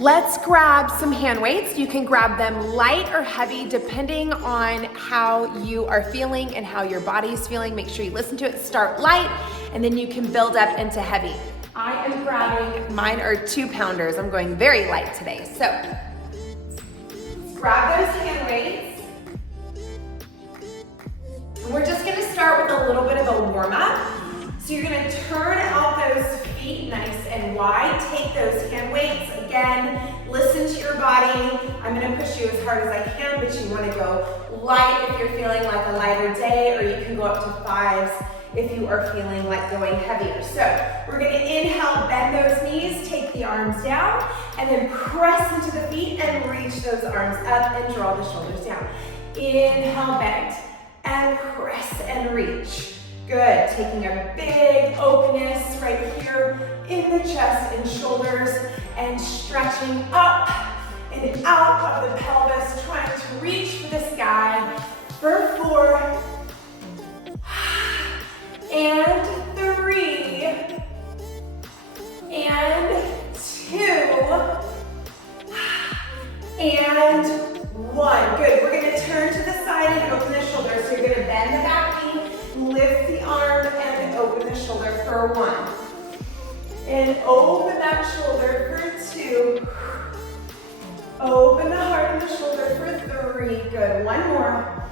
Let's grab some hand weights. You can grab them light or heavy depending on how you are feeling and how your body's feeling. Make sure you listen to it. Start light and then you can build up into heavy. I am grabbing, mine are 2-pounders. I'm going very light today. So grab those hand weights. And we're just gonna start with a little bit of a warm up. So you're gonna turn out those feet nice and wide. Take those hand weights. Again, listen to your body. I'm gonna push you as hard as I can, but you wanna go light if you're feeling like a lighter day, or you can go up to 5s if you are feeling like going heavier. So we're gonna inhale, bend those knees, take the arms down, and then press into the feet and reach those arms up and draw the shoulders down. Inhale, bend, and press and reach. Good, taking a big openness right here in the chest and shoulders and stretching up and out of the pelvis, trying to reach for the sky for 4 and 3 and 2 and 1. Good, we're gonna turn to the side and open the shoulders. So you're gonna bend the back knee, lift the arm, and open the shoulder for 1. And open that shoulder for 2. Open the heart and the shoulder for 3. Good, 1 more.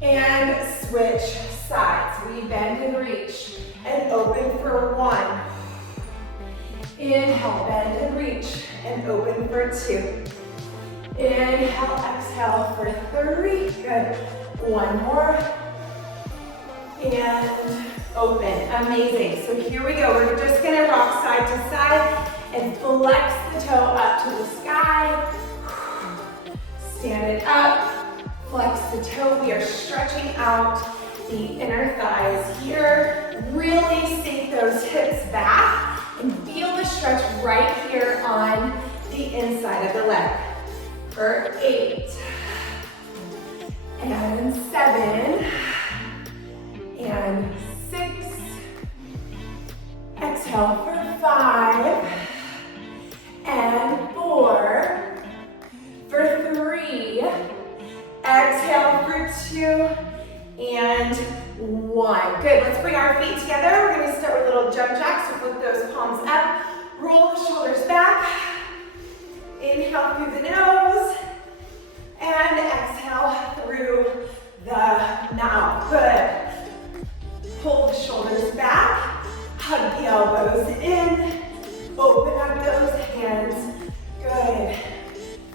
And switch sides. We bend and reach and open for 1. Inhale, bend and reach and open for 2. Inhale, exhale for 3. Good. 1 more. And open. Amazing. So here we go. We're just gonna rock side to side and flex the toe up to the sky. Stand it up. Flex the toe. We are stretching out the inner thighs here. Really sink those hips back and feel the stretch right here on the inside of the leg. For 8 and 7 and 6. Exhale for 5 and 4. For 3. Exhale for 2 and 1. Good, let's bring our feet together. We're gonna start with a little jump jack, so flip those palms up, roll the shoulders back. Inhale through the nose and exhale through the mouth. Good. Pull the shoulders back, hug the elbows in, open up those hands. Good.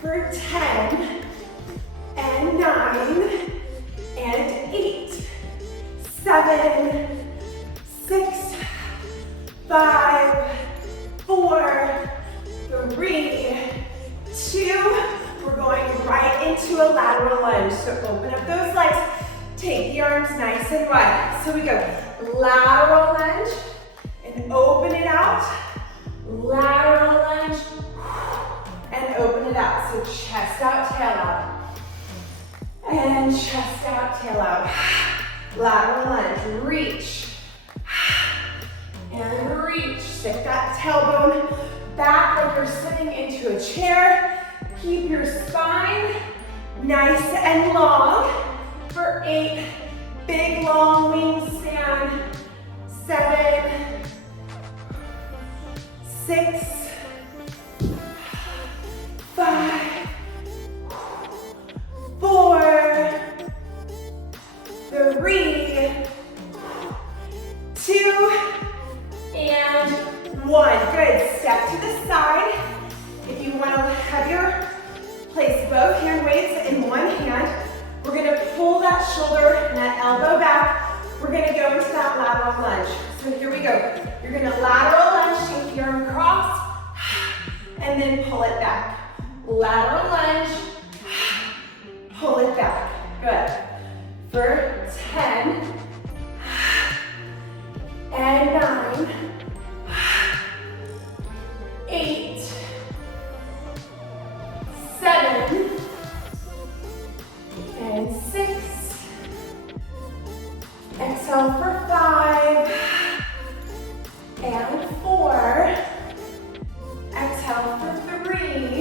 For 10 and 9 and 8, 7, 6, 5, 4, 3, 2. We're going right into a lateral lunge. So open up those legs. Take the arms nice and wide. So we go lateral lunge and open it out. Lateral lunge and open it out. So chest out, tail out. And chest out, tail out. Lateral lunge, reach. And reach. Stick that tailbone back like you're sitting into a chair. Keep your spine nice and long. For 8, big long wingspan. 7, 6, 5, 4, 3, 2, and 1. Good. Step to the side. If you want a heavier, place both hand weights in one hand. We're gonna pull that shoulder and that elbow back. We're gonna go into that lateral lunge. So here we go. You're gonna lateral lunge, take the arm across, and then pull it back. Lateral lunge, pull it back. Good. For 10 and 9, 8, 7, and 6. Exhale for 5 and 4. Exhale for 3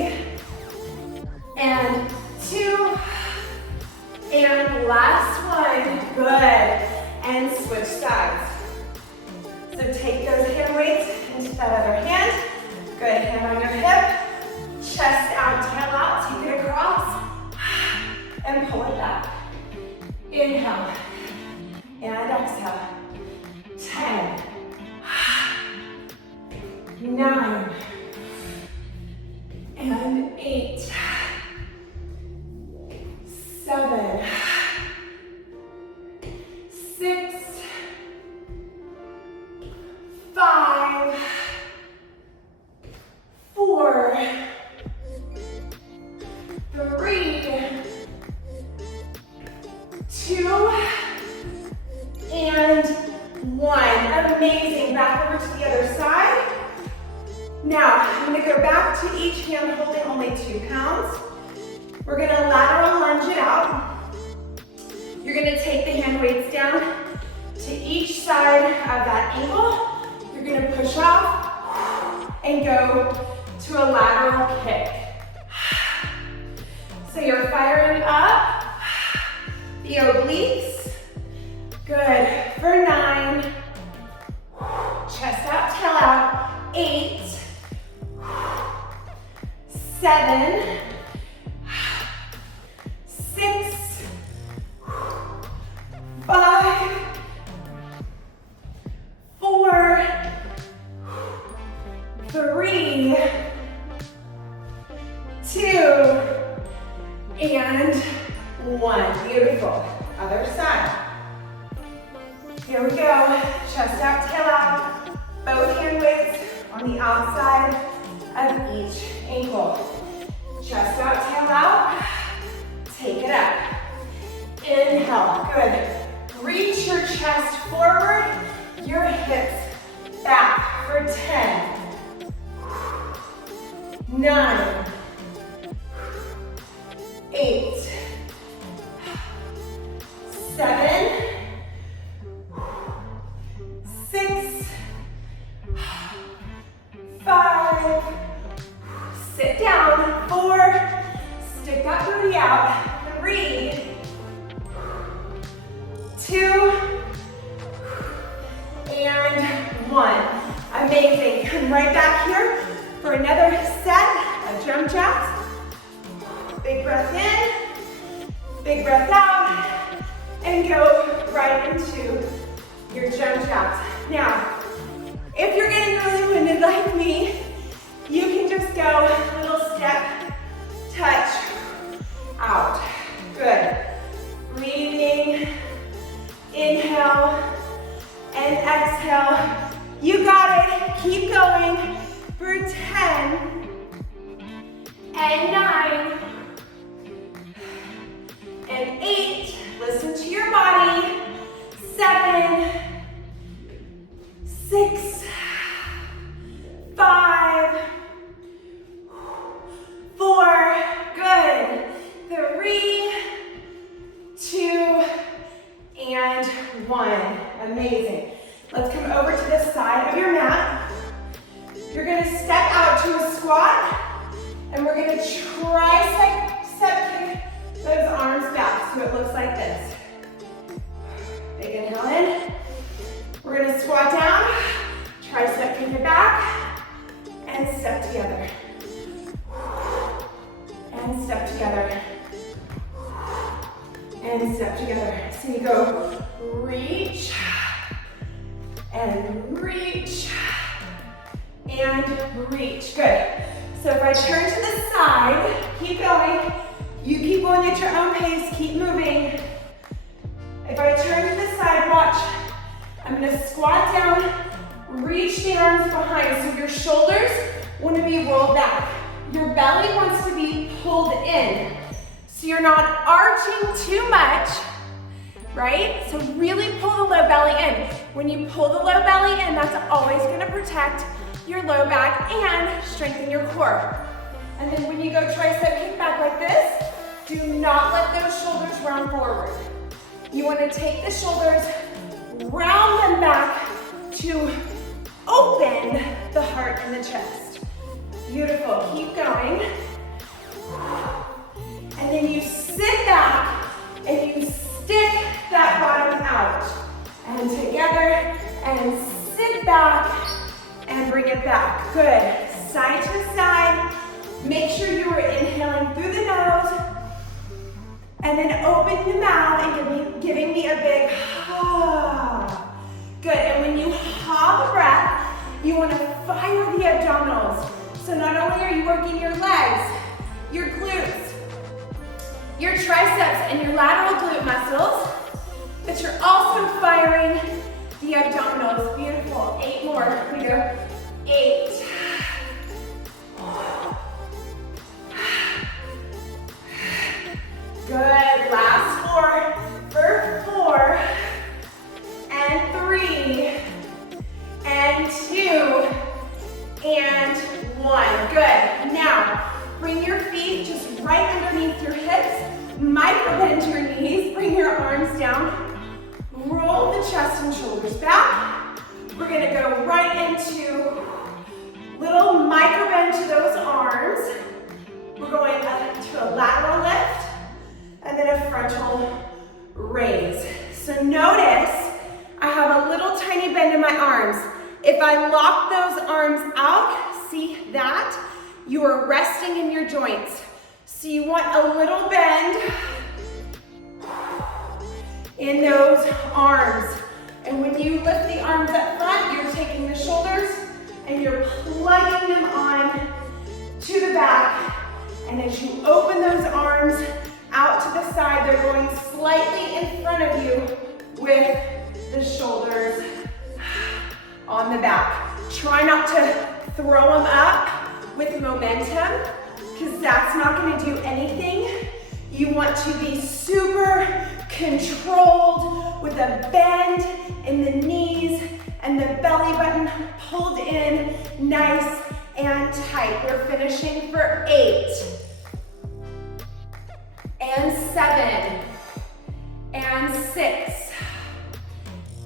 and pull it back. Inhale and exhale. 10, 9, and 8, 7, 6, 5, 4, 3, 2, and 1. Amazing. Back over to the other side. Now, I'm going to go back to each hand holding only 2 pounds. We're going to lateral lunge it out. You're going to take the hand weights down to each side of that ankle. You're going to push off and go to a lateral kick. So you're firing up the obliques. Good. For 9. Chest out, tail out. 8. 7. 6. 5. 4. 3. 2. And 1. Beautiful. Other side. Here we go. Chest out, tail out. Both hand weights on the outside of each ankle. Chest out, tail out. Take it up. Inhale. Good. Reach your chest forward, your hips back for 10, 9, 8, 7, 6, 5, sit down, 4, stick that booty out, 3, 2, and 1. Amazing. Come right back here for another set of jump jacks. Big breath in, big breath out, and go right into your jump jacks. Now, if you're getting really winded like me, you can just go little step, touch, out. Good. Breathing, inhale, and exhale. You got it. Keep going for 10, and 9, and 8. Listen to your body. 7, 6, 5, 4, good. 3, 2, and 1. Amazing. Let's come over to the side of your mat. You're going to step out to a squat, and we're going to tricep kick those arms back so it looks like this. Big inhale in. We're going to squat down, tricep kick it back, and step together. And step together. And step together. So you go reach, and reach, and reach. Good. So if I turn to the side, keep going. You keep going at your own pace, keep moving. If I turn to the side, watch. I'm gonna squat down, reach the arms behind. So your shoulders want to be rolled back. Your belly wants to be pulled in. So you're not arching too much, right? So really pull the low belly in. When you pull the low belly in, that's always gonna protect your low back and strengthen your core. And then when you go tricep kick back like this, do not let those shoulders round forward. You wanna take the shoulders, round them back to open the heart and the chest. Beautiful, keep going. And then you sit back and you stick that bottom out. And together, and sit back and bring it back. Good, side to side. Make sure you are inhaling through the nose And then open the mouth and giving me a big ha. Good, and when you ha the breath, you want to fire the abdominals. So not only are you working your legs, your glutes, your triceps, and your lateral glute muscles, but you're also firing the abdominals. Beautiful. 8 more. Here we go. 8. Good. Last 4. For 4. And 3. And 2. And 1. Good. Now, bring your feet just right underneath your hips. Micro bend your knees. Bring your arms down. Roll the chest and shoulders back. We're going to go right into little micro bend to those arms. We're going up to a lateral lift and then a frontal raise. So notice I have a little tiny bend in my arms. If I lock those arms out, see that? You are resting in your joints. So you want a little bend in those arms. And when you lift the arms up front, you're taking the shoulders and you're plugging them on to the back. And as you open those arms out to the side, they're going slightly in front of you with the shoulders on the back. Try not to throw them up with momentum, because that's not going to do anything. You want to be super controlled with a bend in the knees and the belly button pulled in nice and tight. We're finishing for 8 and 7 and 6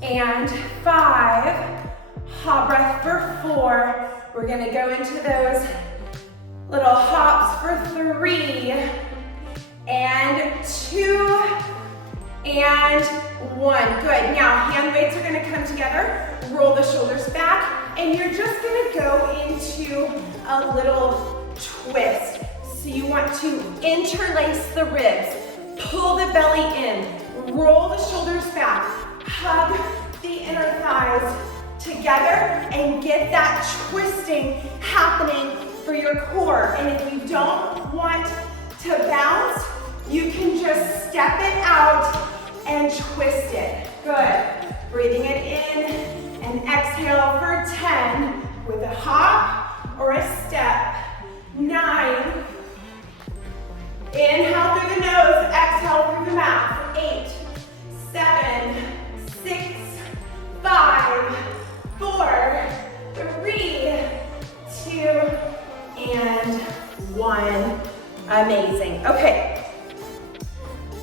and 5. Ha breath for 4. We're gonna go into those little hops for 3 and 2 and 1. Good. Now hand weights are gonna come together. Roll the shoulders back, and you're just gonna go into a little twist. So you want to interlace the ribs, pull the belly in, roll the shoulders back, hug the inner thighs together, and get that twisting happening for your core. And if you don't want to bounce, you can just step it out and twist it. Good. Breathing it in and exhale for 10 with a hop or a step. 9. Inhale through the nose, exhale through the mouth. 8, 7, 6, 5, 4, 3, 2, and 1. Amazing. Okay,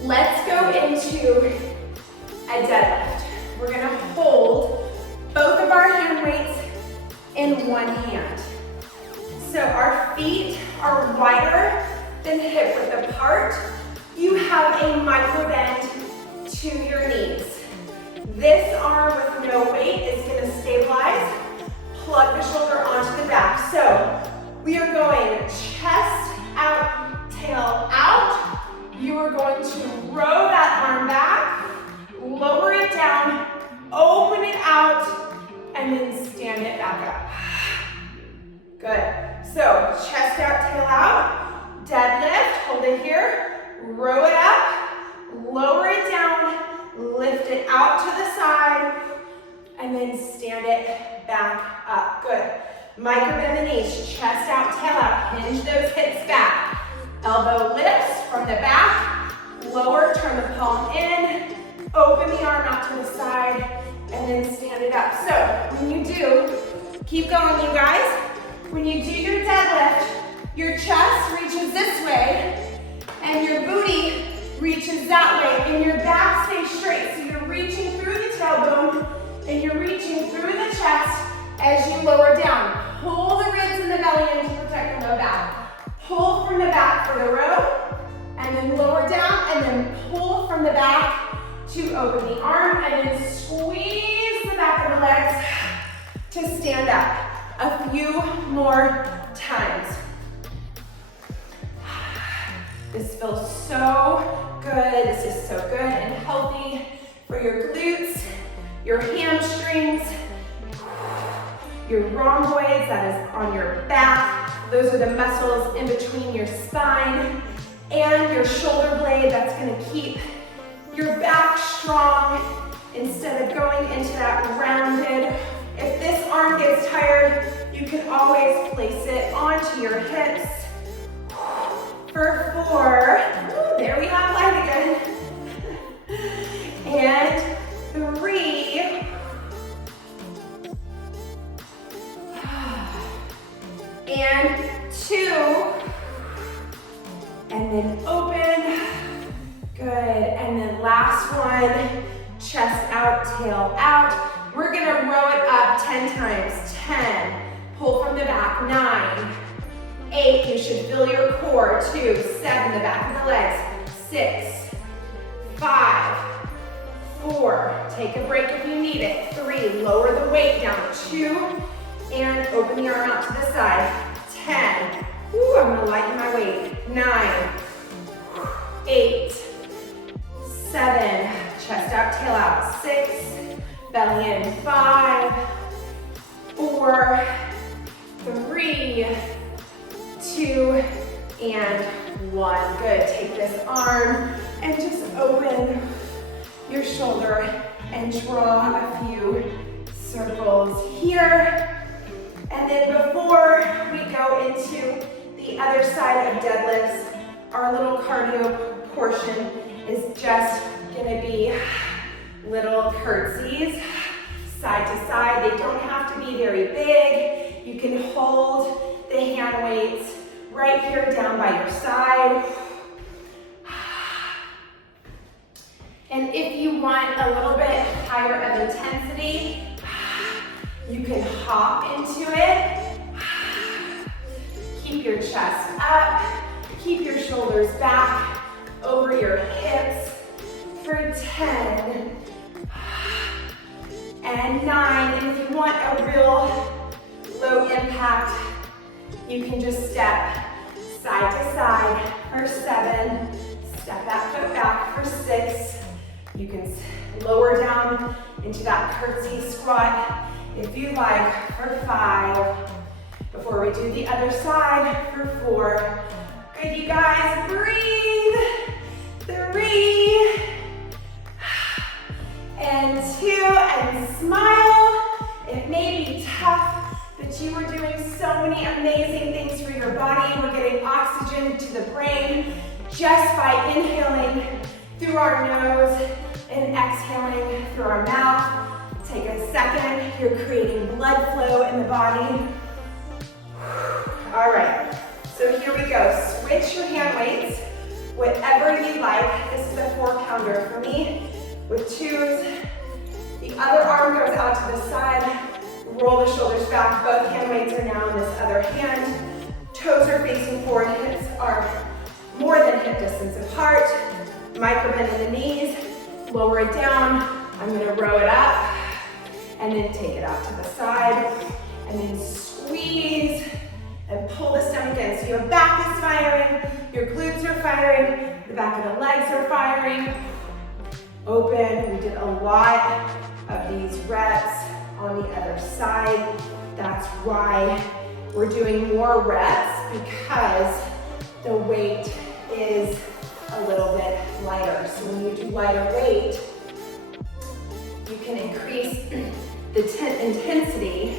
let's go into a deadlift. We're gonna hold both of our hand weights in one hand. So our feet are wider than hip width apart. You have a micro bend to your knees. This arm with no weight is gonna stabilize. Plug the shoulder onto the back. So we are going chest out, tail out. You are going to row that arm back, lower it down, open it out, and then stand it back up. Good. So chest out, tail out, deadlift, hold it here, row it up, lower it down, lift it out to the side, and then stand it back up. Good. Micro bend the knees, chest out, tail out, hinge those hips back. Elbow lifts from the back, lower, turn the palm in, open the arm out to the side, and then stand it up. So when you do, keep going you guys. When you do your deadlift, your chest reaches this way, and your booty reaches that way, and your back stays straight. So you're reaching through the tailbone, and you're reaching through the chest as you lower down. Pull the ribs and the belly in to protect the low back. Pull from the back for the row, and then lower down, and then pull from the back to open the arm, and then squeeze the back of the legs to stand up. A few more times. This feels so Good, this is so good and healthy for your glutes, your hamstrings, your rhomboids, that is on your back. Those are the muscles in between your spine and your shoulder blade. That's gonna keep your back strong instead of going into that rounded. If this arm gets tired, you can always place it onto your hips. For 4, there we have light again. And 3, and 2, and then open. Good, and then last one, chest out, tail out. We're gonna row it up 10 times. 10, pull from the back, 9, 8, you should feel your core, 2, 7, the back of the legs, 6, 5, 4, take a break if you need it, 3, lower the weight down, 2, and open the arm out to the side, 10, ooh, I'm gonna lighten my weight, 9, 8, 7, chest out, tail out, 6, belly in, 5, 4, 3, 2, and 1. Good, take this arm and just open your shoulder and draw a few circles here. And then before we go into the other side of deadlifts, our little cardio portion is just gonna be little curtsies, side to side. They don't have to be very big. You can hold the hand weights right here down by your side. And if you want a little bit higher of intensity, you can hop into it. Keep your chest up, keep your shoulders back over your hips for 10 and 9. And if you want a real low impact, you can just step side to side for 7, step that foot back for 6. You can lower down into that curtsy squat if you like for 5. Before we do the other side for 4. Good, you guys, breathe. 3 and 2, and smile. It may be tough, but you are doing so many amazing things for your body. We're getting oxygen to the brain just by inhaling through our nose and exhaling through our mouth. Take a second. You're creating blood flow in the body. All right, so here we go. Switch your hand weights, whatever you like. This is a 4-pounder for me with 2s. The other arm goes out to the side. Roll the shoulders back. Both hand weights are now in this other hand. Toes are facing forward. Hips are more than hip distance apart. Micro bend in the knees. Lower it down. I'm gonna row it up and then take it out to the side and then squeeze and pull the stomach in. So your back is firing, your glutes are firing, the back of the legs are firing. Open. We did a lot of these reps on the other side. That's why we're doing more reps, because the weight is a little bit lighter. So when you do lighter weight, you can increase the intensity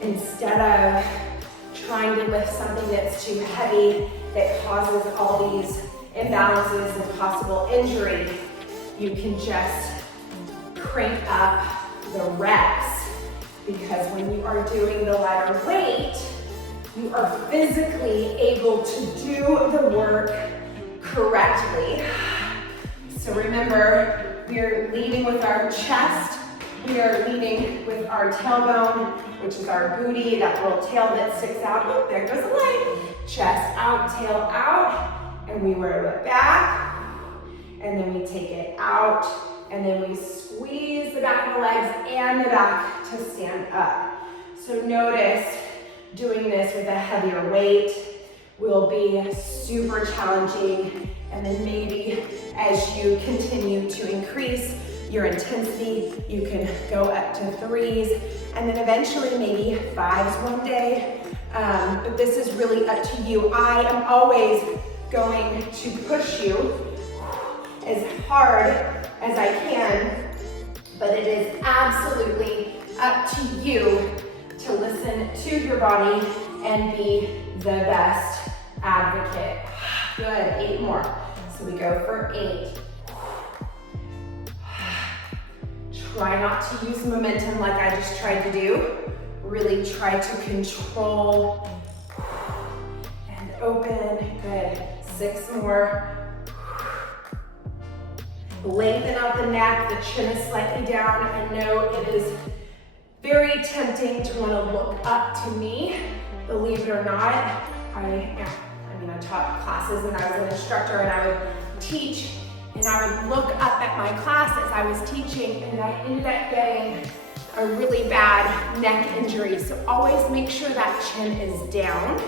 instead of trying to lift something that's too heavy that causes all these imbalances and possible injury. You can just crank up the reps, because when you are doing the lighter weight, you are physically able to do the work correctly. So remember, we are leading with our chest. We are leading with our tailbone, which is our booty, that little tail that sticks out. Oh, there goes the light. Chest out, tail out, and we roll it back, and then we take it out, and then we squeeze the back of the legs and the back to stand up. So notice doing this with a heavier weight will be super challenging And then maybe as you continue to increase your intensity, you can go up to 3s, and then eventually maybe 5s one day. But this is really up to you. I am always going to push you as hard as I can, but it is absolutely up to you to listen to your body and be the best advocate. Good, 8 more. So we go for 8. Try not to use momentum like I just tried to do. Really try to control and open. Good, 6 more. Lengthen out the neck, the chin is slightly down. I know it is very tempting to want to look up to me. Believe it or not, I taught classes and I was an instructor and I would teach and I would look up at my class as I was teaching, and I ended up getting a really bad neck injury. So always make sure that chin is down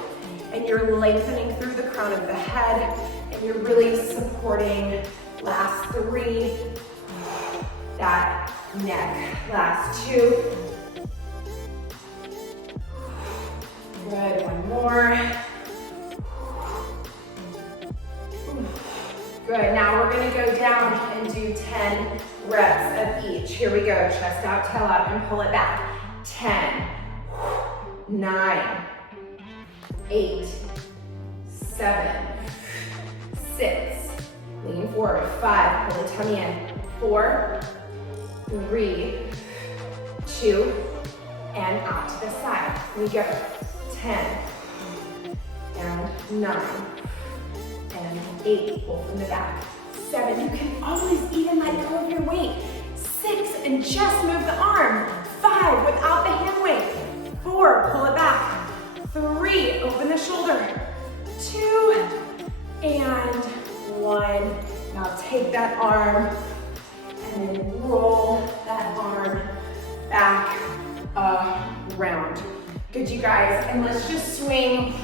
and you're lengthening through the crown of the head and you're really supporting. Last 3, that neck. Last 2. Good, 1 more. Good, now we're gonna go down and do 10 reps of each. Here we go, chest out, tail out, and pull it back. 10, 9, 8, 7, 6, lean forward, 5, pull the tummy in, 4, 3, 2, and out to the side. We go, 10, and 9, and 8, pull from the back, 7, you can always even let go of your weight, 6, and just move the arm, 5, without the hand weight, 4, pull it back, 3, open the shoulder, 2, and 1. Now take that arm and then roll that arm back around. Good, you guys, and let's just swing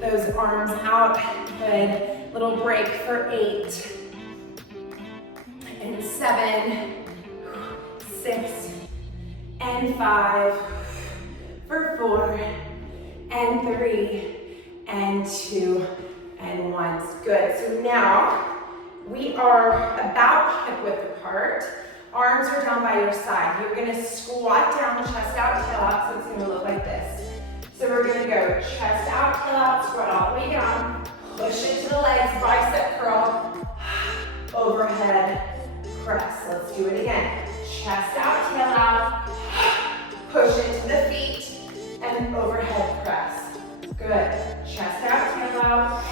those arms out. Good, little break for 8, and 7, 6, and 5, for 4, and 3, and 2, and 1. Good. So now we are about hip width apart. Arms are down by your side. You're going to squat down, chest out, tail out. So it's going to look like this. So we're going to go chest out, tail out, squat all the way down. Push into the legs, bicep curl, overhead press. Let's do it again. Chest out, tail out, push into the feet, and overhead press. Good. Chest out, tail out,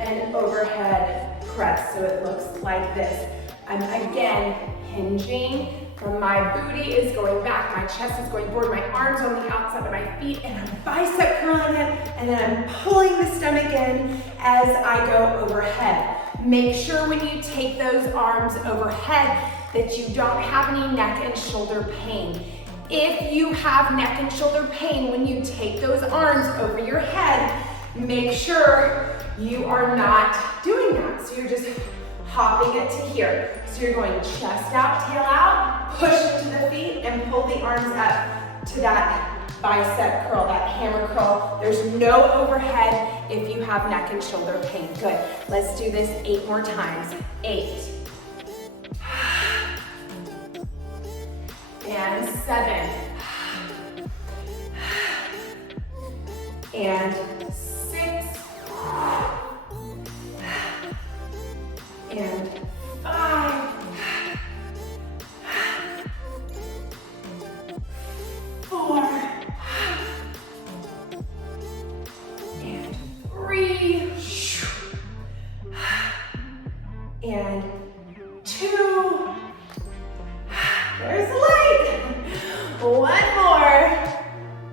and overhead press. So it looks like this. I'm again hinging from my booty is going back, my chest is going forward, my arms on the outside of my feet, and I'm bicep curling it, and then I'm pulling the stomach in as I go overhead. Make sure when you take those arms overhead that you don't have any neck and shoulder pain. If you have neck and shoulder pain when you take those arms over your head, make sure you are not doing that. So you're just hopping it to here. So you're going chest out, tail out, push into the feet, and pull the arms up to that bicep curl, that hammer curl. There's no overhead if you have neck and shoulder pain. Good. Let's do this 8 more times. 8. And 7. And 6. And 5. 4. And 3. And 2. There's the light. 1 more.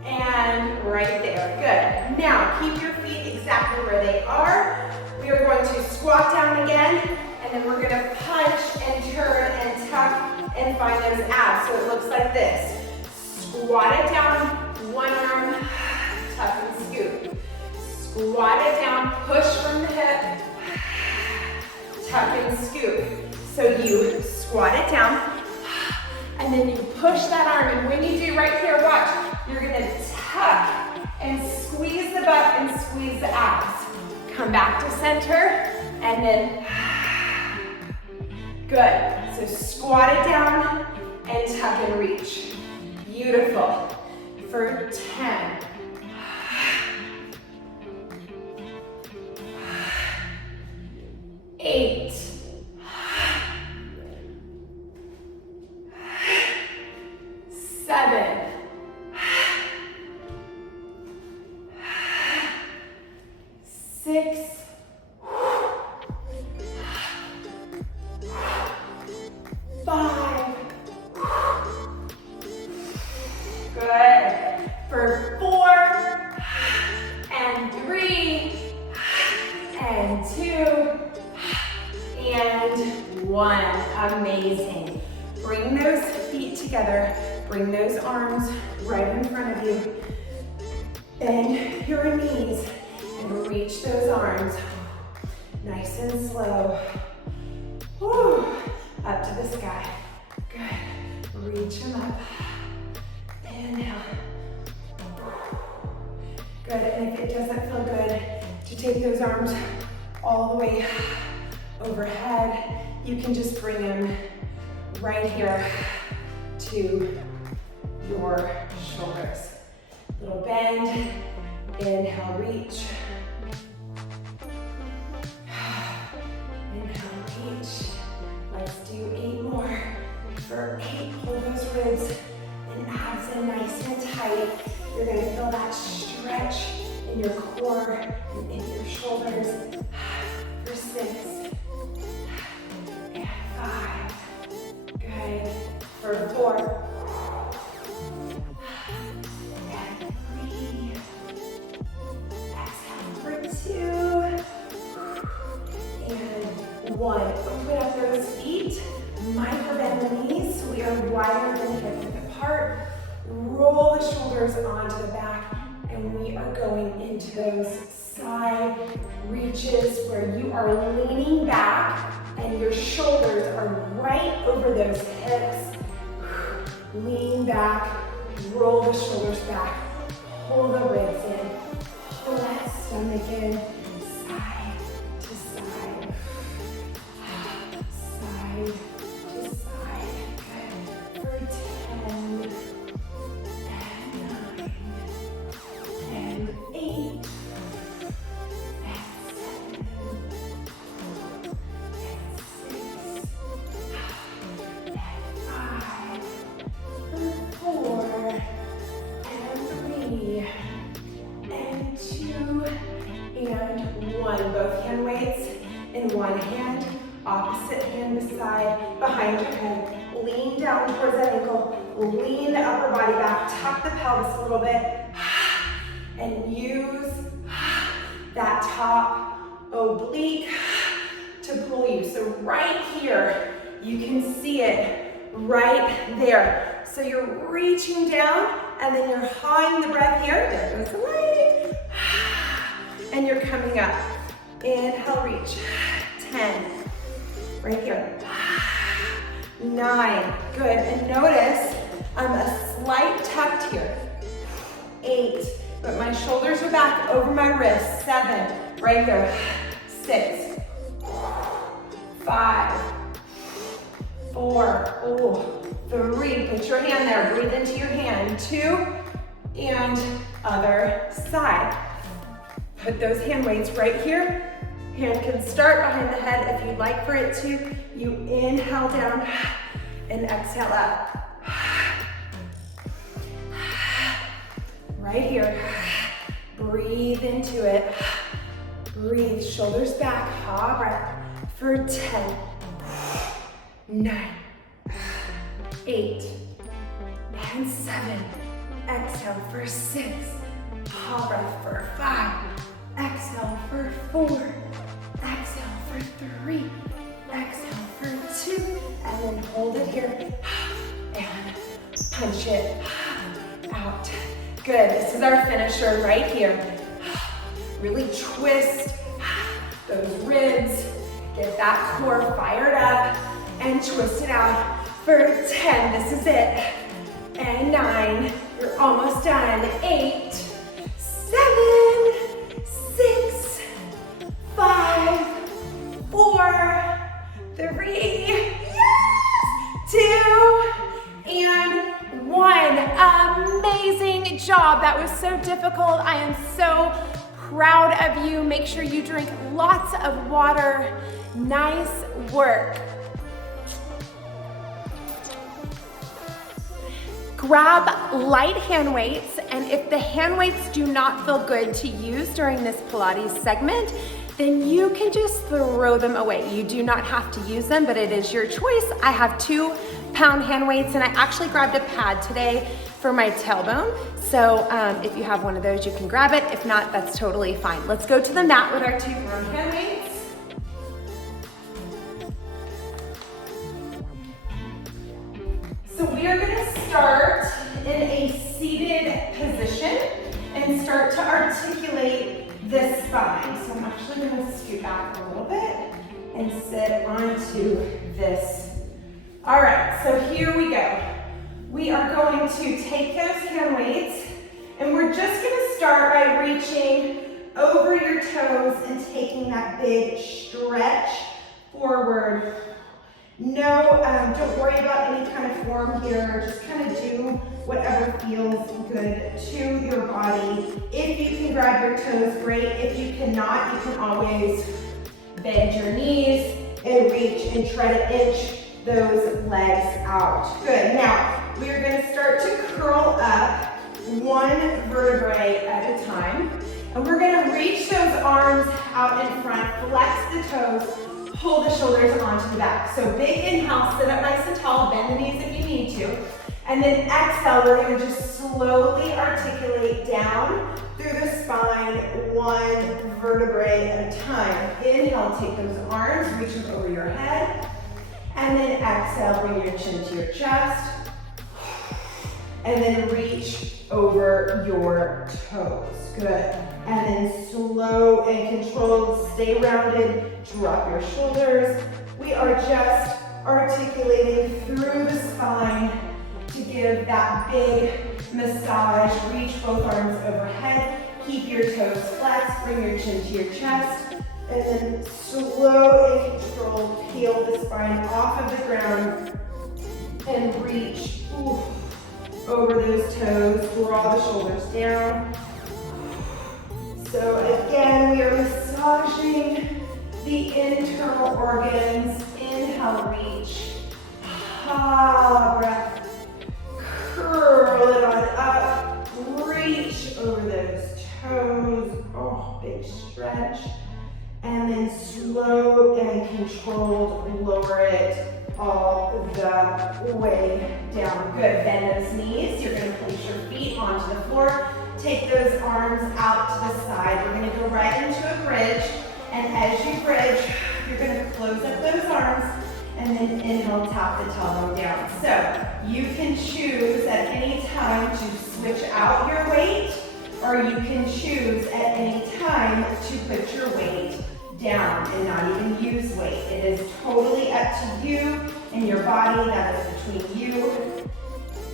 And right there. Good. Now keep your feet exactly where they are. We are going to squat down again, and then we're going to punch and turn and tuck and find those abs. So it looks like this. Squat it down, one arm, tuck and scoop. Squat it down, push from the hip, tuck and scoop. So you squat it down, and then you push that arm, and when you do right here, watch, you're gonna tuck and squeeze the butt and squeeze the abs. Come back to center, and then, good. So squat it down and tuck and reach. Beautiful. For 10. 8. 7. 6. 5. Good. For 4, and 3, and 2, and 1. Amazing. Bring those feet together. Bring those arms right in front of you. Bend your knees and reach those arms. Nice and slow. Woo. Up to the sky. Good. Reach them up. Inhale. Good, and if it doesn't feel good to take those arms all the way overhead, you can just bring them right here to your shoulders. Little bend, inhale, reach. Inhale, reach. Let's do 8 more. For 8, pull those ribs and abs in nice and tight. You're gonna feel that stretch in your core and in your shoulders. For 6 and 5. Good. For 4 and 3. Exhale for 2 and 1. Open up those feet. Micro bend the knees. We are wider than hip width apart. Roll the shoulders onto the back, and we are going into those side reaches where you are leaning back and your shoulders are right over those hips. Lean back, roll the shoulders back, pull the ribs in, pull that stomach in, side to side, side to side. Good. For 10. 8, and 7, and 6, and 5, and 4, and 3, and 2, and 1. Both hand weights in one hand, opposite hand beside, behind your head. Lean down towards that ankle, lean the upper body back, tuck the pelvis a little bit, and use that top oblique to pull you. So right here, you can see it right there. So you're reaching down, and then you're hawing the breath here. There goes the light. And you're coming up. Inhale, reach. 10. Right here. 9. Good. And notice I'm a slight tucked here. 8. But my shoulders are back over my wrists. 7, right here. 6, 5, 4, 3. Put your hand there. Breathe into your hand. 2, and other side. Put those hand weights right here. Hand can start behind the head if you'd like for it to. You inhale down and exhale up. Right here. Breathe into it. Breathe, shoulders back, ha breath. For 10, 9, 8, and 7. Exhale for 6, ha breath for 5. Exhale for 4. Exhale for 3. Exhale for 2. And then hold it here. And punch it out. Good, this is our finisher right here. Really twist those ribs Get that core fired up and twist it out for 10. This is it. And 9. You're almost done. 8, 7, 6, 5, 4, 3, yes, 2, and 1. Amazing job. That was so difficult. I am so proud of you. Make sure you drink lots of water. Nice work. Grab light hand weights, and if the hand weights do not feel good to use during this Pilates segment, then you can just throw them away. You do not have to use them, but it is your choice. I have 2-pound hand weights, and I actually grabbed a pad today for my tailbone. So if you have one of those, you can grab it. If not, that's totally fine. Let's go to the mat with our 2-pound hand weights. So we are gonna start in a seated position and start to articulate the spine. So I'm actually gonna scoot back a little bit and sit onto this. All right, so here we go. We are going to take those hand weights, and we're just gonna start by reaching over your toes and taking that big stretch forward. No, don't worry about any kind of form here. Just kind of do whatever feels good to your body. If you can grab your toes, great. If you cannot, you can always bend your knees and reach and try to inch those legs out. Good. Now, we are going to start to curl up one vertebrae at a time. And we're going to reach those arms out in front, flex the toes, pull the shoulders onto the back. So big inhale, sit up nice and tall, bend the knees if you need to. And then exhale, we're gonna just slowly articulate down through the spine, one vertebrae at a time. Inhale, take those arms, reach them over your head. And then exhale, bring your chin to your chest. And then reach over your toes. Good. And then slow and controlled, stay rounded, drop your shoulders. We are just articulating through the spine to give that big massage. Reach both arms overhead, keep your toes flexed, bring your chin to your chest, and then slow and controlled, peel the spine off of the ground and reach over those toes, draw the shoulders down. So again, we are massaging the internal organs. Inhale, reach. Breath. Curl it on up. Reach over those toes. Big stretch. And then slow and controlled, lower it all the way down. Good. Bend those knees. You're going to place your feet onto the floor. Take those arms out to the side. We're going to go right into a bridge. And as you bridge, you're going to close up those arms and then inhale, tap the tailbone down. So you can choose at any time to switch out your weight, or you can choose at any time to put your weight down and not even use weight. It is totally up to you and your body. That is between you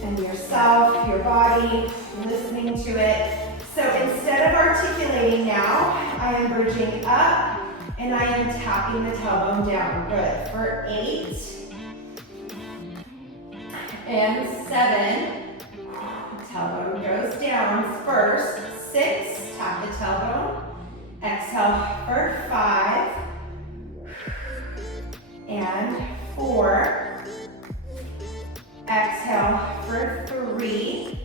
and yourself, your body, listening to it. So instead of articulating now, I am bridging up and I am tapping the tailbone down. Good. For 8 and 7, tailbone goes down first. 6, tap the tailbone. Exhale for 5 and 4. Exhale for 3.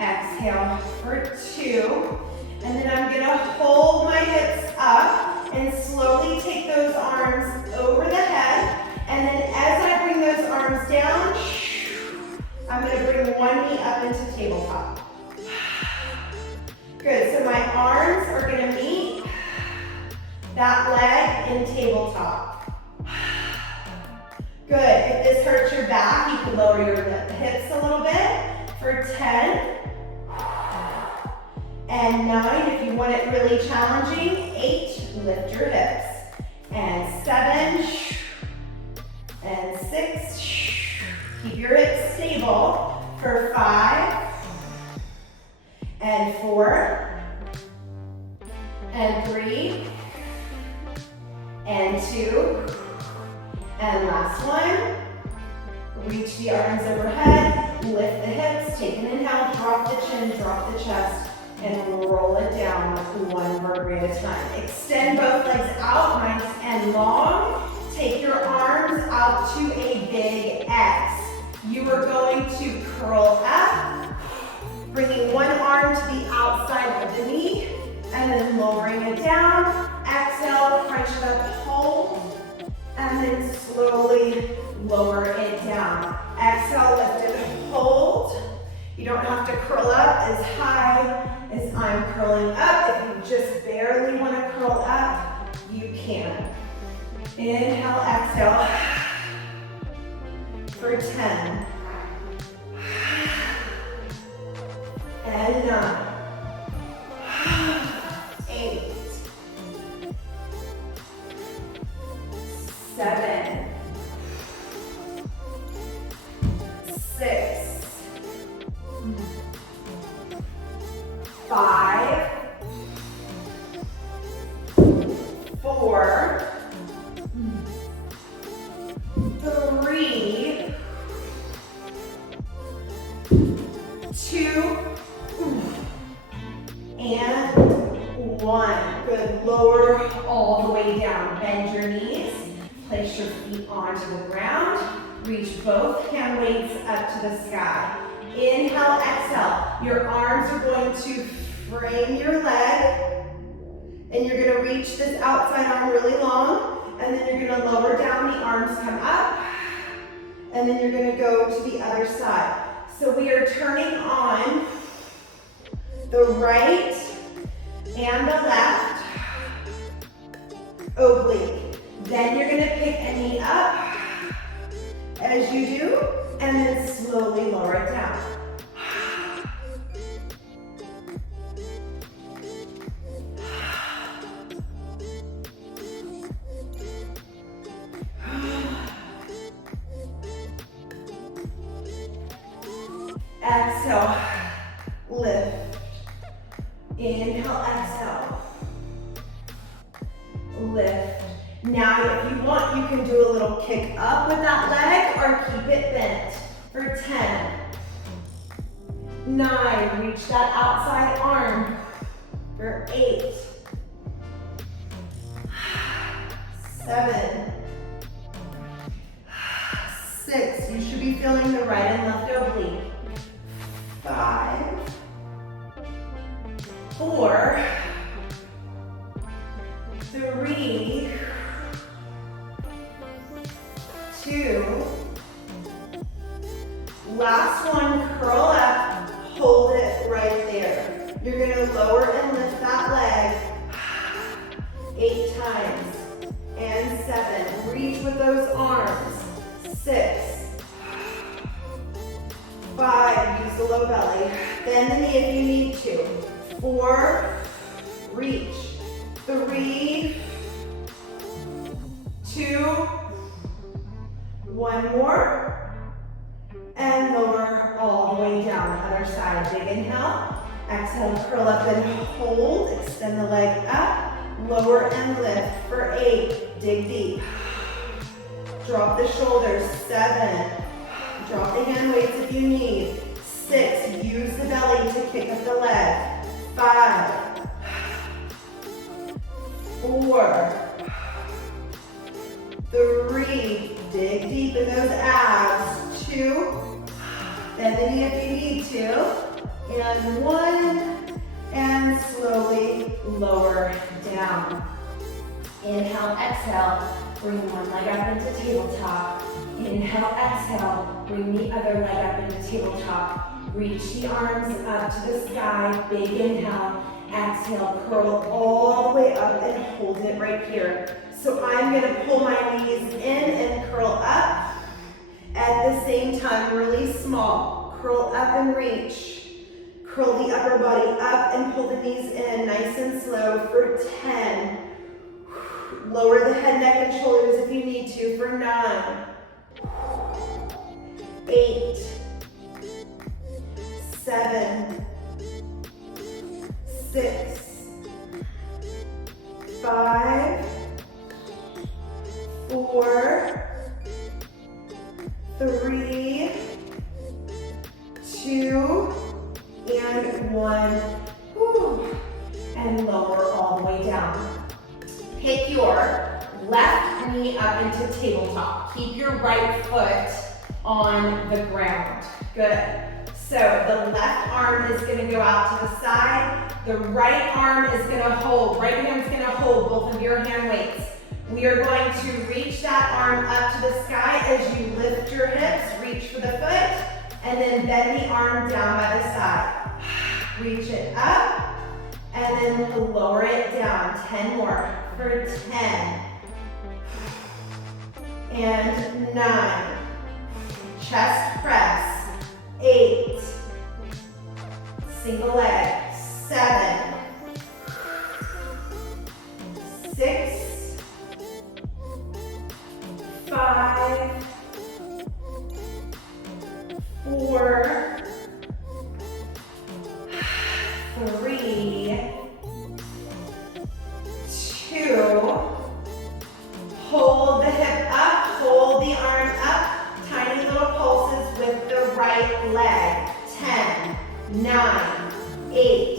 Exhale for 2. And then I'm gonna hold my hips up and slowly take those arms over the head. And then as I bring those arms down, I'm gonna bring one knee up into tabletop. Good, so my arms are gonna meet that leg in tabletop. Good, if this hurts your back, you can lower your hips a little bit for 10 and 9. If you want it really challenging, 8, lift your hips. and 7, and 6. Keep your hips stable for 5, and 4, and 3, and 2, and last one. Reach the arms overhead, lift the hips, take an inhale, drop the chin, drop the chest, and roll it down one vertebrae at a time. Extend both legs out, nice and long. Take your arms out to a big X. You are going to curl up, bringing one arm to the outside of the knee, and then lowering it down. Exhale, crunch it up, hold, and then slowly lower it down. Exhale, lift it, hold. You don't have to curl up as high as I'm curling up. If you just barely want to curl up, you can. Inhale, exhale for 10, and 9, 8, 7, 6, 5, 4, 3, 2, and 1. Good. Lower all the way down. Bend your knees. Place your feet onto the ground. Reach both hand weights up to the sky. Inhale, exhale. Your arms are going to frame your leg, and you're going to reach this outside arm really long, and then you're going to lower down, the arms come up, and then you're going to go to the other side. So we are turning on the right and the left oblique. Then you're going to pick a knee up as you do, and then slowly lower it down. Exhale, lift. Inhale, exhale, lift. Now, if you want, you can do a little kick up with that leg or keep it bent for 10, 9, reach that outside arm for 8, 7, 6, you should be feeling the right and left oblique, 5, 4, 3, 2, last one, curl up, hold it right there. You're going to lower and lift that leg 8 times, and 7, reach with those arms, 6, 5, use the low belly, bend the knee if you need to, 4, reach, 3, 2, 1 more, and lower all the way down, other side, big inhale, exhale, curl up and hold, extend the leg up, lower and lift for 8, dig deep, drop the shoulders, 7, drop the hand weights if you need, 6, use the belly to kick up the leg, 5, 4, 3, dig deep in those abs, 2, bend the knee if you need to, and 1, and slowly lower down. Inhale, exhale, bring one leg up into tabletop. Inhale, exhale, bring the other leg up into tabletop. Reach the arms up to the sky, big inhale, exhale, curl all the way up and hold it right here. So I'm going to pull my knees in and curl up. At the same time, really small, curl up and reach. Curl the upper body up and pull the knees in, nice and slow for 10, Lower the head, neck, and shoulders if you need to for 9, 8, 7, 6, 5, 4, 3, 2, and 1. Whew. And lower all the way down. Pick your left knee up into tabletop. Keep your right foot on the ground. Good. So the left arm is gonna go out to the side. The right arm is gonna hold, right hand's gonna hold both of your hand weights. We are going to reach that arm up to the sky as you lift your hips, reach for the foot, and then bend the arm down by the side. Reach it up, and then lower it down. 10 more for 10, and 9, chest press, 8, single leg, 7, 6, 5, 4, 3, 2, hold the hip up, hold the arm up, tiny little pulses with the right leg. 10, 9, 8,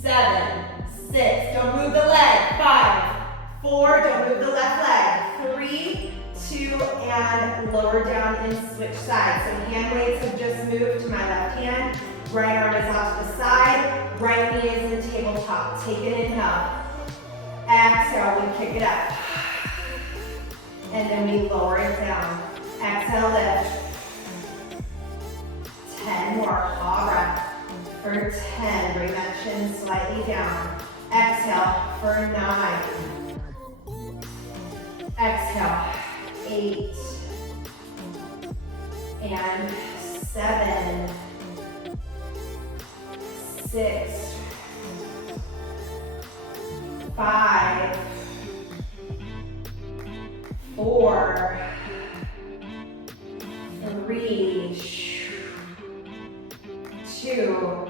7, 6, don't move the leg. 5, 4, don't move the left leg. 3, 2, and lower down and switch sides. So hand weights have just moved to my left hand. Right arm is off to the side. Right knee is in tabletop. Take an inhale. Exhale, we kick it up. And then we lower it down. Exhale, lift. 10 more, claw breath. For 10, bring that chin slightly down. Exhale for 9. Exhale, 8. And 7. 6. 5. 4. 3. 2.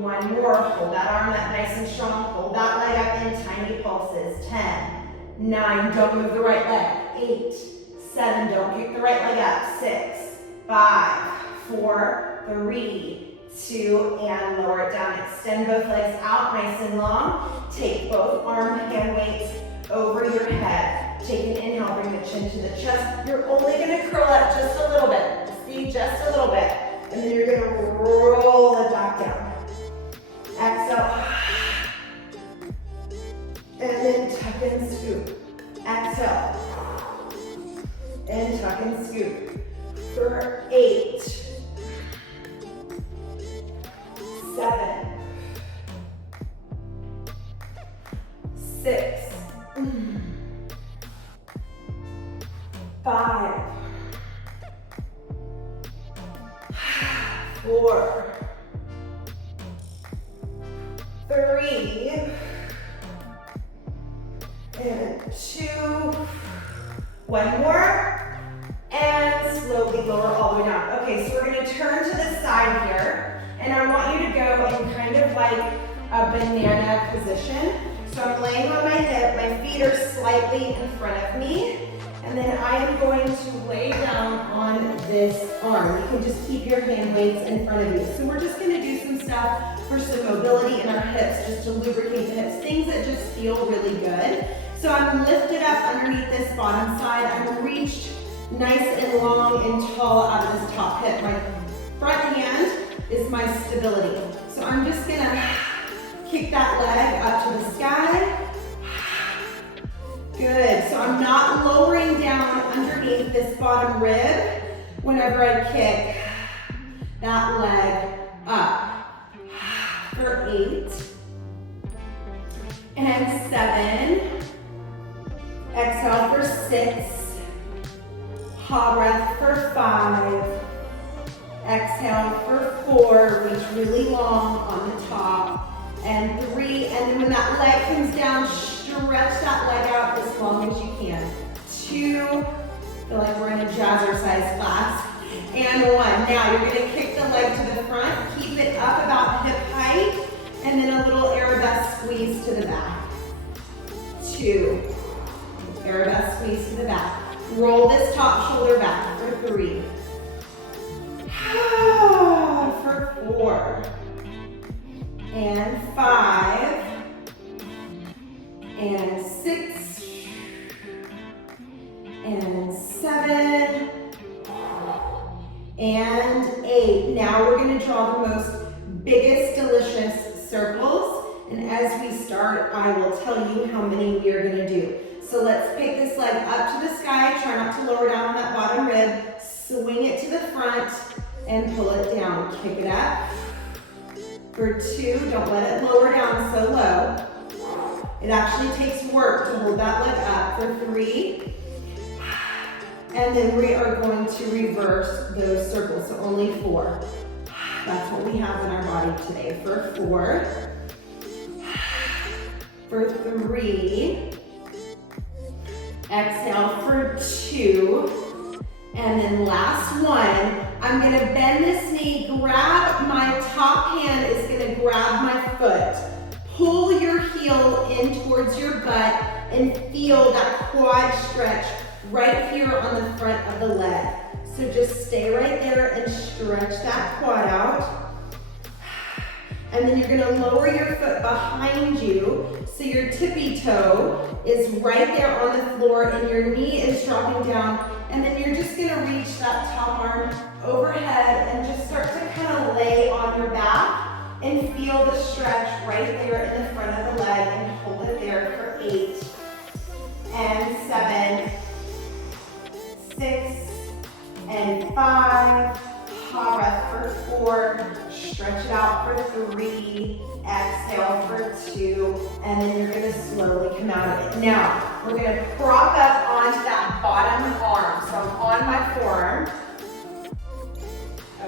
1 more. Hold that arm up nice and strong. Hold that leg up in tiny pulses. 10. 9. Don't move the right leg. 8. 7. Don't kick the right leg up. 6. 5. 4. 3. 2, and lower it down. Extend both legs out nice and long. Take both arm hand weights over your head. Take an inhale, bring the chin to the chest. You're only gonna curl up just a little bit. See, just a little bit. And then you're gonna roll it back down. Exhale. And then tuck and scoop. Exhale. And tuck and scoop. For 8. 7. 6. 5. 4. 3. And 2. 1 more. And slowly lower all the way down. Okay, so we're going to turn to the side here. And I want you to go in kind of like a banana position. So I'm laying on my hip, my feet are slightly in front of me, and then I am going to lay down on this arm. You can just keep your hand weights in front of you. So we're just gonna do some stuff for some mobility in our hips, just to lubricate the hips, things that just feel really good. So I'm lifted up underneath this bottom side. I'm reached nice and long and tall out of this top hip. My front hand is my stability. So I'm just gonna kick that leg up to the sky. Good, so I'm not lowering down underneath this bottom rib whenever I kick that leg up. For 8. And 7. Exhale for 6. Ha breath for 5. Exhale for 4, reach really long on the top. and 3, and then when that leg comes down, stretch that leg out as long as you can. 2, feel like we're in a jazzercise class, and 1. Now you're gonna kick the leg to the front, keep it up about hip height, and then a little arabesque squeeze to the back. 2, arabesque squeeze to the back. Roll this top shoulder back for 3. For 4. And 5. And 6. And 7. And 8. Now we're going to draw the most biggest delicious circles. And as we start, I will tell you how many we are going to do. So let's pick this leg up to the sky. Try not to lower down on that bottom rib. Swing it to the front and pull it down. Kick it up. For 2, don't let it lower down so low. It actually takes work to hold that leg up. For 3. And then we are going to reverse those circles, so only 4. That's what we have in our body today. For 4. For 3. Exhale for 2. And then last one. I'm gonna bend this knee, grab my top hand is gonna grab my foot. Pull your heel in towards your butt and feel that quad stretch right here on the front of the leg. So just stay right there and stretch that quad out. And then you're gonna lower your foot behind you so your tippy toe is right there on the floor and your knee is dropping down. And then you're just gonna reach that top arm overhead and just start to kind of lay on your back and feel the stretch right there in the front of the leg and hold it there for 8 and 7, 6 and 5. Hot breath for 4, stretch it out for 3, exhale for 2, and then you're gonna slowly come out of it. Now, we're gonna prop up onto that bottom arm. So I'm on my forearm,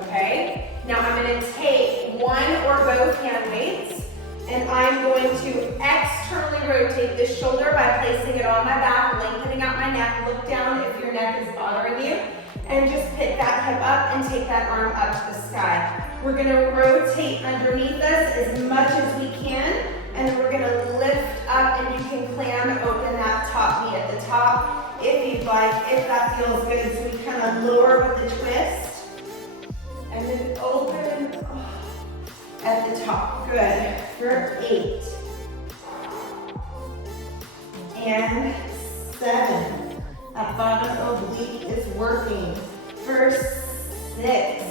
okay? Now I'm gonna take one or both hand weights, and I'm going to externally rotate this shoulder by placing it on my back, lengthening out my neck. Look down if your neck is bothering you. And just pick that hip up and take that arm up to the sky. We're gonna rotate underneath us as much as we can, and then we're gonna lift up and you can clam open that top knee at the top if you'd like, if that feels good. So we kind of lower with the twist, and then open at the top. Good, for 8, and 7. That bottom oblique is working. For 6.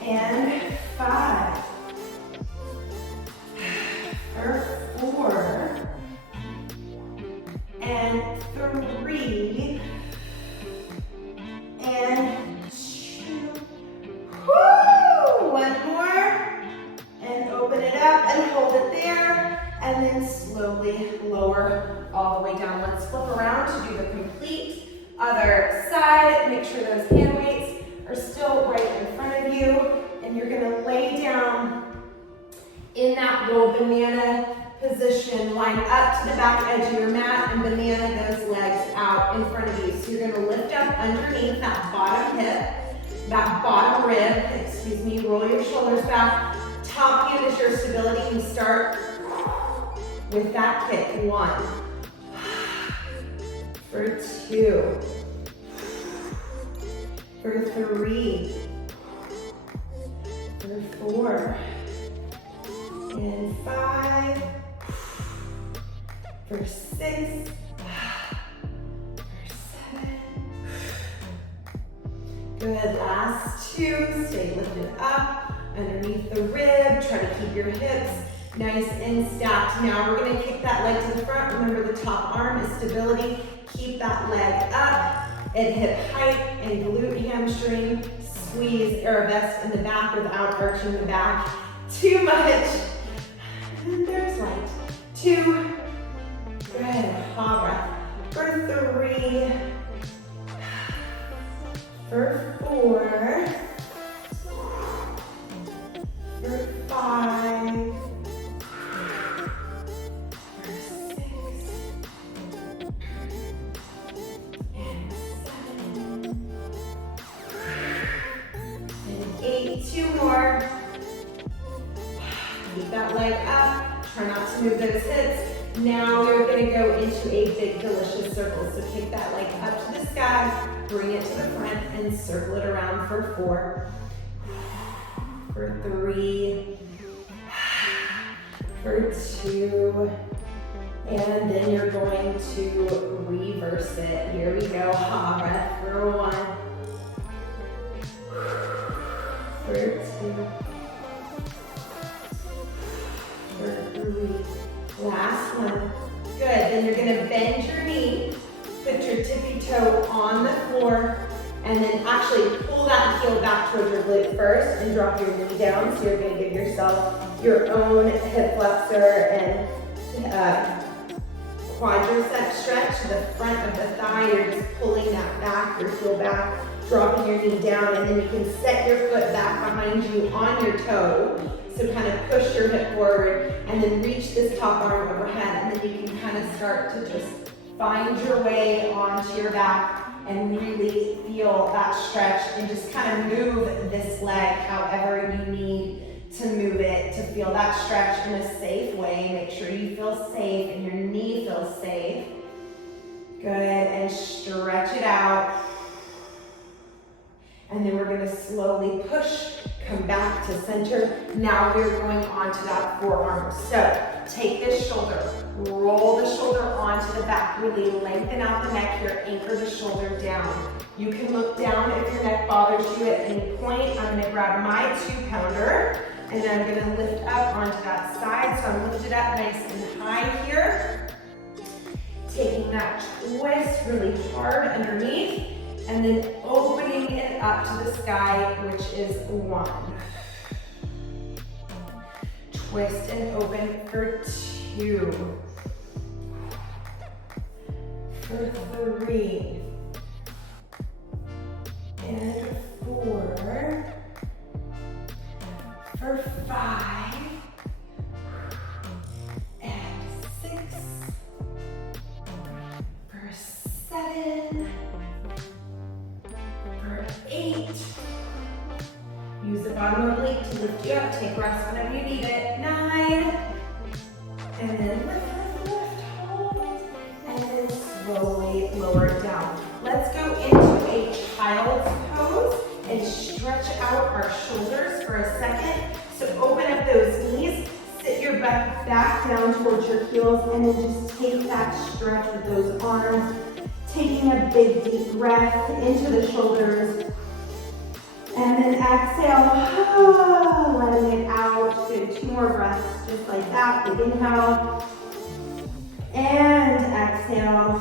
And 5. For 4. And 3. And 2. Woo! One more. And open it up and hold it there. And then slowly lower all the way down. Let's flip around to do the complete other side. Make sure those hand weights are still right in front of you. And you're gonna lay down in that little banana position. Line up to the back edge of your mat and banana those legs out in front of you. So you're gonna lift up underneath that bottom hip, that bottom rib, roll your shoulders back. Top hand is your stability. You start with that kick. 1. For 2. For 3. For 4. And 5. For 6. For 7. Good, last 2. Stay lifted up underneath the rib. Try to keep your hips nice and stacked. Now we're gonna kick that leg to the front. Remember the top arm is stability. Keep that leg up at hip height and glute hamstring. Squeeze arabesque in the back without arching the back too much. And there's light. 2. Good, hot breath. For 3. For 4. for 5, for 6, and 7, and 8. 2 more. Keep that leg up. Try not to move those hips. Now you're going to go into a big delicious circle. So kick that leg up to the sky, bring it to the front, and circle it around for 4, for 3, for 2, and then you're going to reverse it. Here we go. Hot breath for 1, for 2, for 3. Last one. Good. Then you're going to bend your knee, put your tippy toe on the floor, and then actually pull that heel back towards your glute first and drop your knee down. So you're going to give yourself your own hip flexor and quadricep stretch to the front of the thigh. You're just pulling that back, your heel back, dropping your knee down, and then you can set your foot back behind you on your toe. So kind of push your hip forward and then reach this top arm overhead, and then you can kind of start to just find your way onto your back and really feel that stretch and just kind of move this leg however you need to move it to feel that stretch in a safe way. Make sure you feel safe and your knee feels safe. Good, and stretch it out. And then we're going to slowly push, come back to center. Now we're going onto that forearm. So take this shoulder, roll the shoulder onto the back, really lengthen out the neck here, anchor the shoulder down. You can look down if your neck bothers you at any point. I'm going to grab my 2-pounder and then I'm going to lift up onto that side. So I'm lifted up nice and high here. Taking that twist really hard underneath. And then opening it up to the sky, which is 1. Twist and open for 2. For 3. And 4. For 5. And 6. For 7. 8. Use the bottom of the leg to lift you up. Take rest whenever you need it. 9. And then lift, hold. And then slowly lower it down. Let's go into a child's pose and stretch out our shoulders for a second. So open up those knees. Sit your back down towards your heels and then just take that stretch with those arms. Taking a big deep breath into the shoulders. And then exhale, letting it out. Do 2 more breaths just like that. Big inhale. And exhale.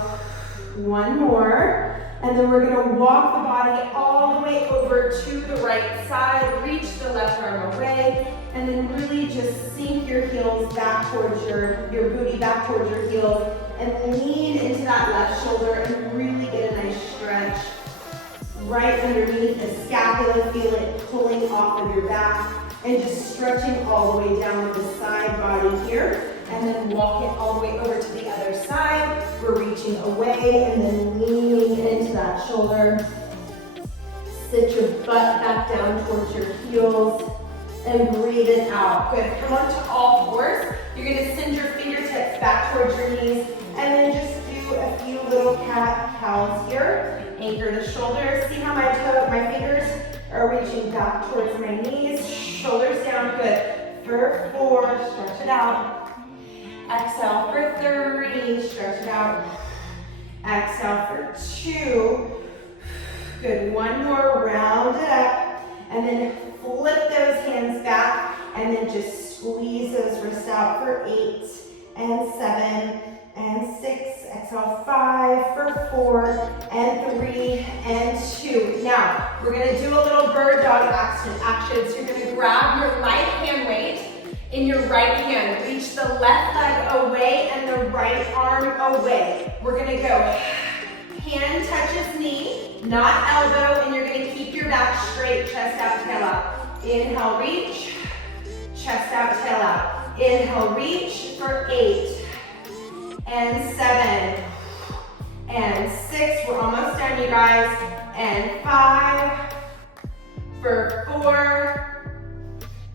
1 more. And then we're going to walk the body all the way over to the right side. Reach the left arm away. And then really just sink your heels back towards your booty back towards your heels. And lean into that left shoulder and really get a nice stretch. Right underneath the scapula, feel it pulling off of your back and just stretching all the way down the side body here. And then walk it all the way over to the other side. We're reaching away and then leaning into that shoulder. Sit your butt back down towards your heels and breathe it out. Good, come on to all fours. You're gonna send your fingertips back towards your knees and then just do a few little cat-cows here. Anchor the shoulders. See how my fingers are reaching back towards my knees. Shoulders down, good. For 4, stretch it out. Exhale for 3, stretch it out. Exhale for 2. Good, 1 more, round it up. And then flip those hands back and then just squeeze those wrists out for 8 and 7 and 6. Exhale, 5 for 4 and 3 and 2. Now, we're gonna do a little bird dog action. So you're gonna grab your right hand weight in your right hand. Reach the left leg away and the right arm away. We're gonna go hand touches knee, not elbow, and you're gonna keep your back straight, chest out, tail out. Inhale, reach. chest out, tail out. Inhale, reach for 8 and 7 and 6. We're almost done, you guys. And 5 for 4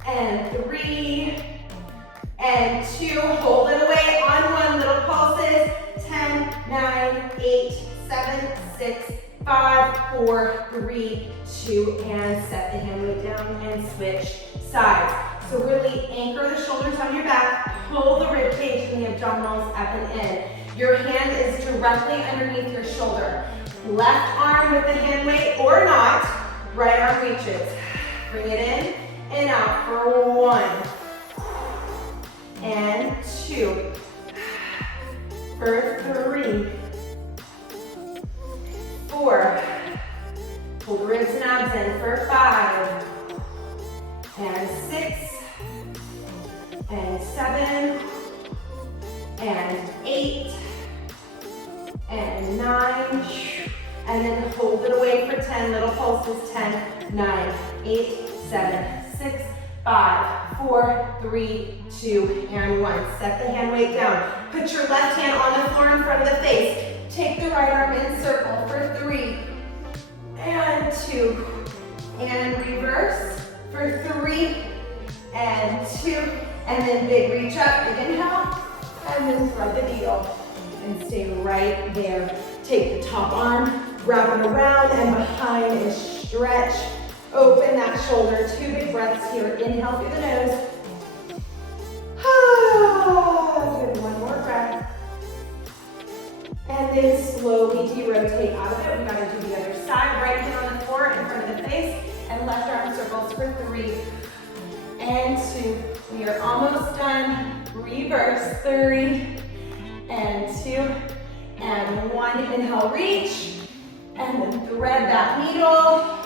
and 3 and 2. Hold it away on 1. Little pulses. 10, 9, 8, 7, 6, 5, 4, 3, 2, and set the hand weight down and switch sides. So really anchor the shoulders on your back, pull the rib cage and the abdominals up and in. Your hand is directly underneath your shoulder. Left arm with the hand weight or not, right arm reaches. Bring it in and out for 1 and 2, for 3, 4, pull the ribs and abs in for 5, and 6, and 7, and 8, and 9, and then hold it away for 10, little pulses, 10, 9, 8, 7, 6, 5, 4, 3, 2, and 1. Set the hand weight down. Put your left hand on the floor in front of the face. Take the right arm in circle for 3, and 2, and reverse for 3, and 2, and then big reach up, big inhale, and then thread the needle, and stay right there. Take the top arm, wrap it around and behind, and stretch. Open that shoulder. 2 big breaths here. Inhale through the nose. Good, 1 more breath. And then slowly de-rotate out of it. We gotta do the other side. Right hand on the floor in front of the face, and left arm circles for 3 and 2. We are almost done. Reverse, 3 and 2 and 1. Inhale, reach, and then thread that needle.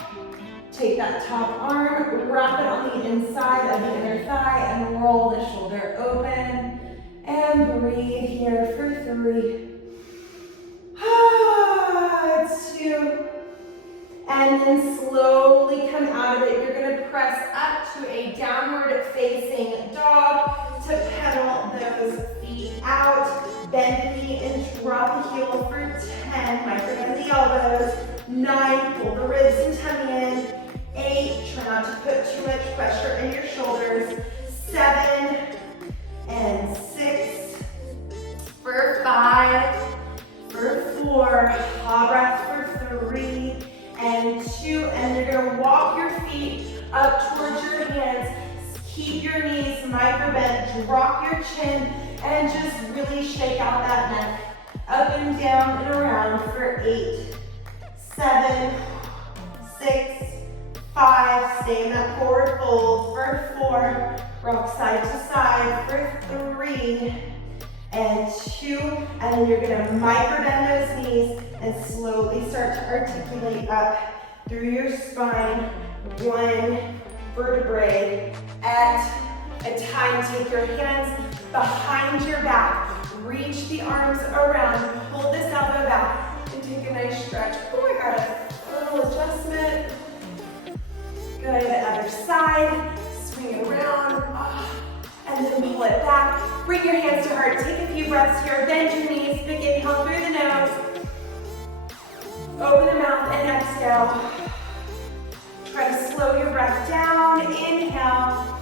Take that top arm, wrap it on the inside of the inner thigh, and roll the shoulder open. And breathe here for 3, 2, and then slowly come out of it. You're gonna press up to a downward facing dog to pedal those feet out. Bend the knee and drop the heel for 10. Micro-bend the elbows. 9, pull the ribs and tummy in. 8, try not to put too much pressure in your shoulders. 7 and 6, for 5, for 4, hot breath for 3 and 2, and you're gonna walk your feet up towards your hands. Keep your knees micro bent, drop your chin, and just really shake out that neck. Up and down and around for 8, 7, 6, 5, stay in that forward fold for 4, rock side to side for 3 and 2, and then you're gonna micro bend those knees and slowly start to articulate up through your spine, 1 vertebrae at a time. Take your hands behind your back, reach the arms around, pull this elbow back, and take a nice stretch. Oh, I got a little adjustment. Good, other side, swing it around, and then pull it back. Bring your hands to heart, take a few breaths here, bend your knees, big inhale through the nose. Open the mouth and exhale. Try to slow your breath down, inhale.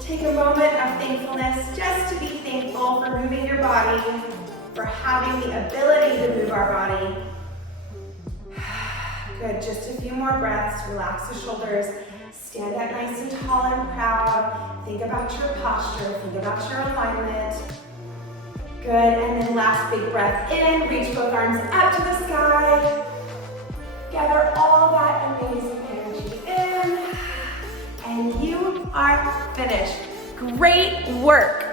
Take a moment of thankfulness just to be thankful for moving your body, for having the ability to move our body. Good, just a few more breaths. Relax the shoulders. Stand up nice and tall and proud. Think about your posture. Think about your alignment. Good, and then last big breath in. Reach both arms up to the sky. Gather all that amazing energy in. And you are finished. Great work.